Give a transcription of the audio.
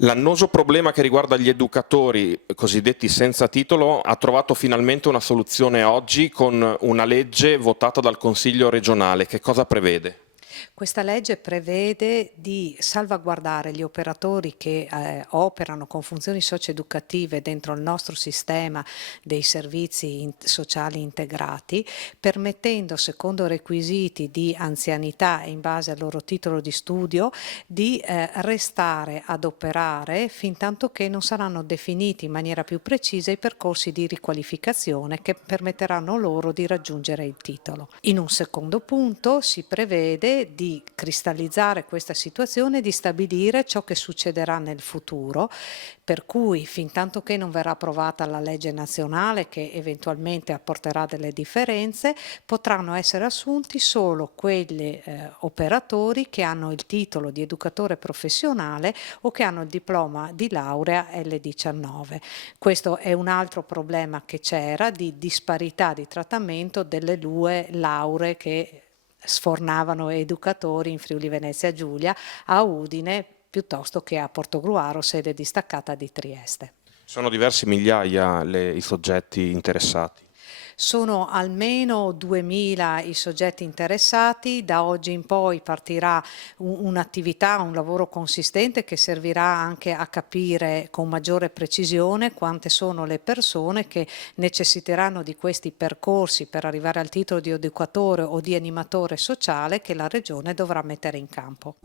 L'annoso problema che riguarda gli educatori cosiddetti senza titolo ha trovato finalmente una soluzione oggi con una legge votata dal Consiglio regionale. Che cosa prevede? Questa legge prevede di salvaguardare gli operatori che operano con funzioni socio-educative dentro il nostro sistema dei servizi sociali integrati, permettendo, secondo requisiti di anzianità e in base al loro titolo di studio, di restare ad operare fin tanto che non saranno definiti in maniera più precisa i percorsi di riqualificazione che permetteranno loro di raggiungere il titolo. In un secondo punto si prevede di cristallizzare questa situazione e di stabilire ciò che succederà nel futuro, per cui fin tanto che non verrà approvata la legge nazionale che eventualmente apporterà delle differenze, potranno essere assunti solo quegli operatori che hanno il titolo di educatore professionale o che hanno il diploma di laurea L19. Questo è un altro problema che c'era di disparità di trattamento delle due lauree che sfornavano educatori in Friuli Venezia Giulia, a Udine piuttosto che a Portogruaro, sede distaccata di Trieste. Sono diversi migliaia i soggetti interessati. Sono almeno 2000 i soggetti interessati, da oggi in poi partirà un'attività, un lavoro consistente che servirà anche a capire con maggiore precisione quante sono le persone che necessiteranno di questi percorsi per arrivare al titolo di educatore o di animatore sociale che la Regione dovrà mettere in campo.